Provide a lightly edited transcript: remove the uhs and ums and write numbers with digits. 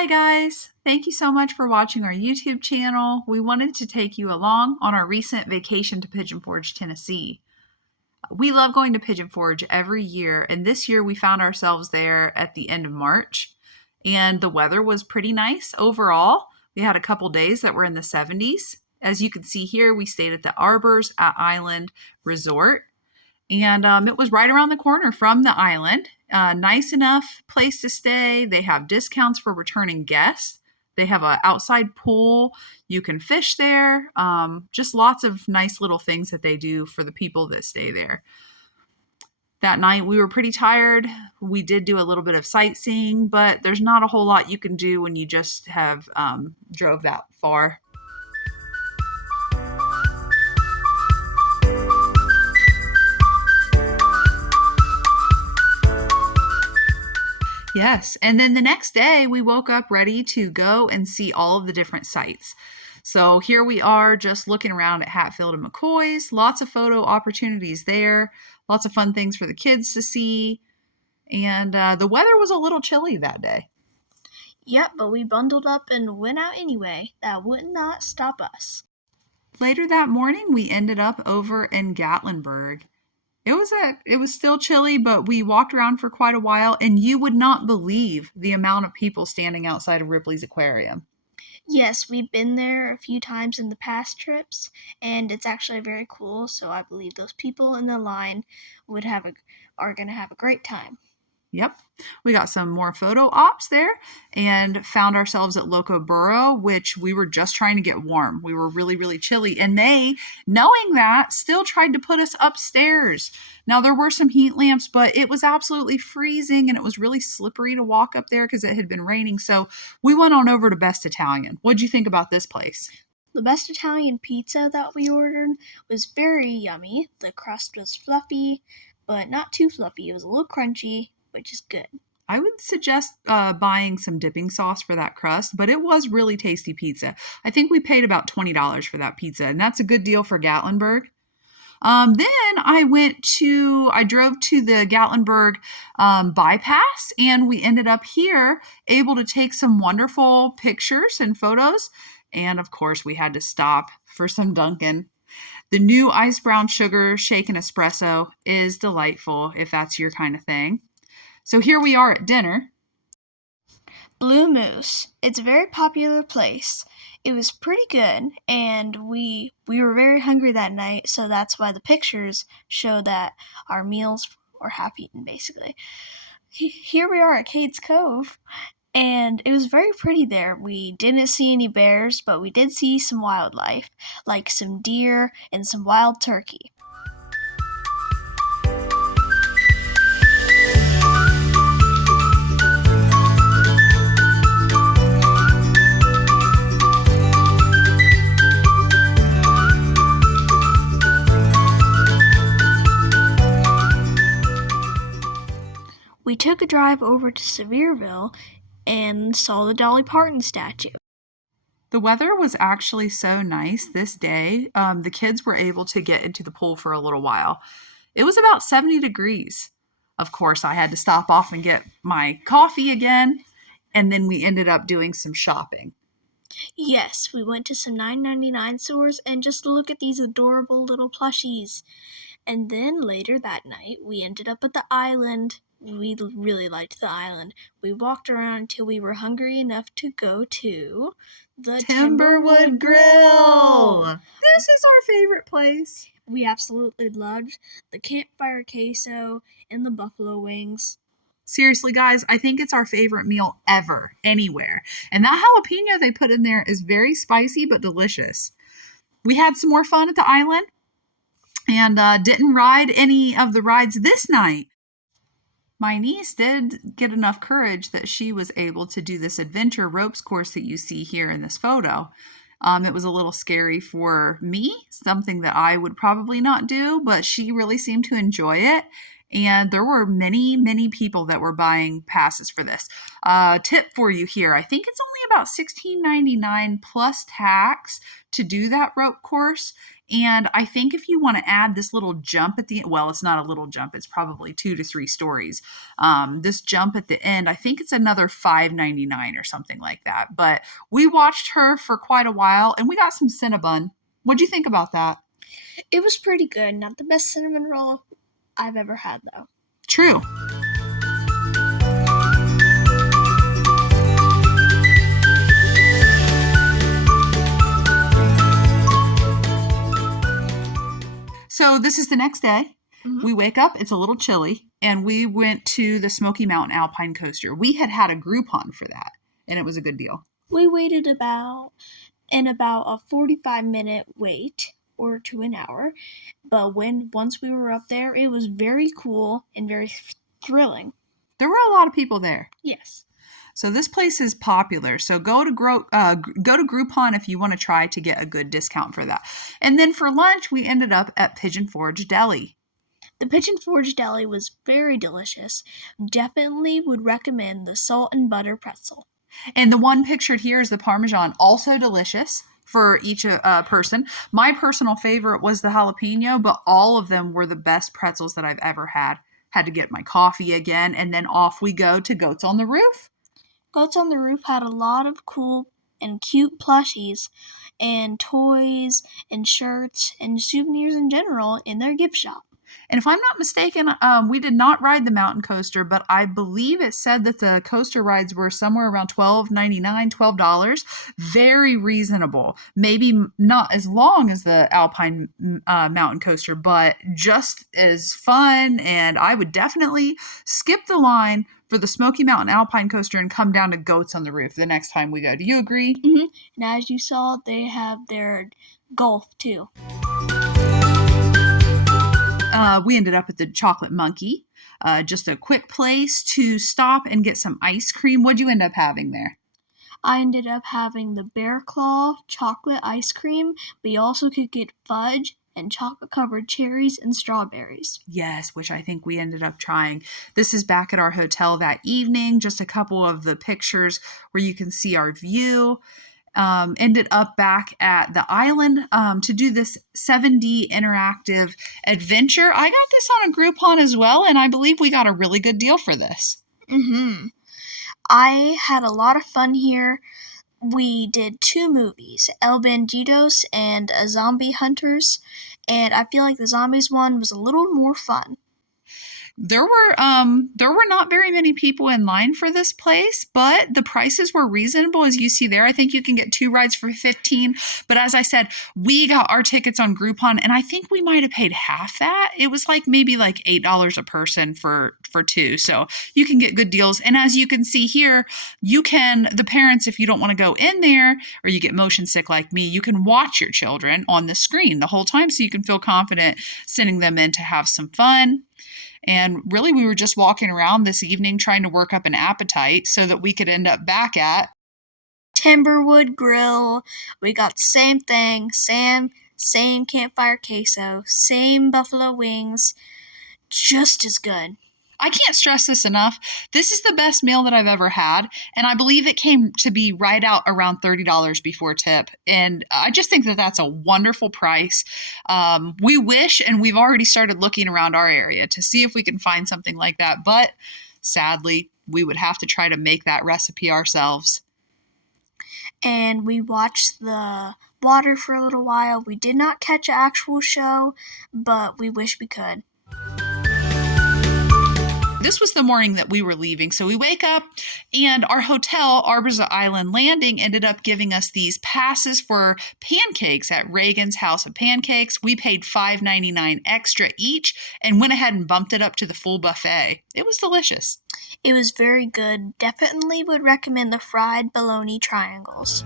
Hi guys! Thank you so much for watching our YouTube channel. We wanted to take you along on our recent vacation to Pigeon Forge, Tennessee. We love going to Pigeon Forge every year, and this year we found ourselves there at the end of March, and the weather was pretty nice overall. We had a couple days that were in the 70s. As you can see here, we stayed at the Arbors at Island Resort, and it was right around the corner from the island. Nice enough place to stay. They have discounts for returning guests. They have an outside pool. You can fish there. Just lots of nice little things that they do for the people that stay there. That night we were pretty tired. We did do a little bit of sightseeing, but there's not a whole lot you can do when you just have drove that far. Yes, and then the next day we woke up ready to go and see all of the different sites. So here we are just looking around at Hatfield and McCoy's. Lots of photo opportunities there. Lots of fun things for the kids to see. And the weather was a little chilly that day. Yep, but we bundled up and went out anyway. That would not stop us. Later that morning, we ended up over in Gatlinburg. It was still chilly, but we walked around for quite a while, and you would not believe the amount of people standing outside of Ripley's Aquarium. Yes, we've been there a few times in the past trips, and it's actually very cool, so I believe those people in the line are going to have a great time. Yep. We got some more photo ops there and found ourselves at Loco Burrow, which we were just trying to get warm. We were really, really chilly. And they, knowing that, still tried to put us upstairs. Now, there were some heat lamps, but it was absolutely freezing and it was really slippery to walk up there because it had been raining. So we went on over to Best Italian. What'd you think about this place? The Best Italian pizza that we ordered was very yummy. The crust was fluffy, but not too fluffy. It was a little crunchy, which is good. I would suggest buying some dipping sauce for that crust, but it was really tasty pizza. I think we paid about $20 for that pizza, and that's a good deal for Gatlinburg. Then I drove to the Gatlinburg bypass, and we ended up here able to take some wonderful pictures and photos. And of course, we had to stop for some Dunkin'. The new ice brown sugar shaken espresso is delightful if that's your kind of thing. So here we are at dinner. Blue Moose. It's a very popular place. It was pretty good, and we were very hungry that night, so that's why the pictures show that our meals were half eaten, basically. Here we are at Cade's Cove, and it was very pretty there. We didn't see any bears, but we did see some wildlife, like some deer and some wild turkey. We took a drive over to Sevierville and saw the Dolly Parton statue. The weather was actually so nice this day. The kids were able to get into the pool for a little while. It was about 70 degrees. Of course, I had to stop off and get my coffee again, and then we ended up doing some shopping. Yes, we went to some $9.99 stores and just look at these adorable little plushies. And then later that night, we ended up at the island. We really liked the island. We walked around until we were hungry enough to go to the Timberwood Grill. This is our favorite place. We absolutely loved the campfire queso and the buffalo wings. Seriously, guys, I think it's our favorite meal ever, anywhere. And that jalapeno they put in there is very spicy but delicious. We had some more fun at the island and didn't ride any of the rides this night. My niece did get enough courage that she was able to do this adventure ropes course that you see here in this photo. It was a little scary for me, something that I would probably not do, but she really seemed to enjoy it. And there were many, many people that were buying passes for this. Tip for you here, I think it's only about $16.99 plus tax to do that rope course. And I think if you want to add this little jump at the end, well, it's not a little jump, it's probably 2 to 3 stories. This jump at the end, I think it's another $5.99 or something like that. But we watched her for quite a while and we got some Cinnabon. What'd you think about that? It was pretty good. Not the best cinnamon roll I've ever had, though. True. So this is the next day. Mhm. We wake up, it's a little chilly, and we went to the Smoky Mountain Alpine Coaster. We had a Groupon for that, and it was a good deal. We waited about a 45-minute wait or to an hour, but once we were up there, it was very cool and very thrilling. There were a lot of people there. Yes. So this place is popular. So go to Groupon if you want to try to get a good discount for that. And then for lunch, we ended up at Pigeon Forge Deli. The Pigeon Forge Deli was very delicious. Definitely would recommend the salt and butter pretzel. And the one pictured here is the Parmesan, also delicious for each person. My personal favorite was the jalapeno, but all of them were the best pretzels that I've ever had. Had to get my coffee again, and then off we go to Goats on the Roof. Goats on the Roof had a lot of cool and cute plushies and toys and shirts and souvenirs in general in their gift shop. And if I'm not mistaken, we did not ride the mountain coaster, but I believe it said that the coaster rides were somewhere around $12.99, $12. Very reasonable. Maybe not as long as the Alpine mountain coaster, but just as fun. And I would definitely skip the line for the Smoky Mountain Alpine coaster and come down to Goats on the Roof the next time we go. Do you agree? Mm-hmm. And as you saw, they have their golf too. We ended up at the Chocolate Monkey, just a quick place to stop and get some ice cream. What'd you end up having there? I ended up having the Bear Claw chocolate ice cream, but you also could get fudge and chocolate-covered cherries and strawberries. Yes, which I think we ended up trying. This is back at our hotel that evening, just a couple of the pictures where you can see our view. Ended up back at the island to do this 7D interactive adventure. I got this on a Groupon as well, and I believe we got a really good deal for this. Mm-hmm. I had a lot of fun here. We did 2 movies, El Bandidos and Zombie Hunters, and I feel like the zombies one was a little more fun. There were not very many people in line for this place, but the prices were reasonable, as you see there. I think you can get 2 rides for $15. But as I said, we got our tickets on Groupon, and I think we might have paid half that. It was maybe $8 a person for 2. So you can get good deals. And as you can see here, the parents, if you don't want to go in there or you get motion sick like me, you can watch your children on the screen the whole time, so you can feel confident sending them in to have some fun. And really, we were just walking around this evening trying to work up an appetite so that we could end up back at Timberwood Grill. We got same thing, same campfire queso, same buffalo wings, just as good. I can't stress this enough. This is the best meal that I've ever had, and I believe it came to be right out around $30 before tip. And I just think that that's a wonderful price. We wish, and we've already started looking around our area to see if we can find something like that, but sadly, we would have to try to make that recipe ourselves. And we watched the water for a little while. We did not catch an actual show, but we wish we could. This was the morning that we were leaving. So we wake up and our hotel, Arbors Island Landing, ended up giving us these passes for pancakes at Reagan's House of Pancakes. We paid $5.99 extra each and went ahead and bumped it up to the full buffet. It was delicious. It was very good. Definitely would recommend the fried bologna triangles.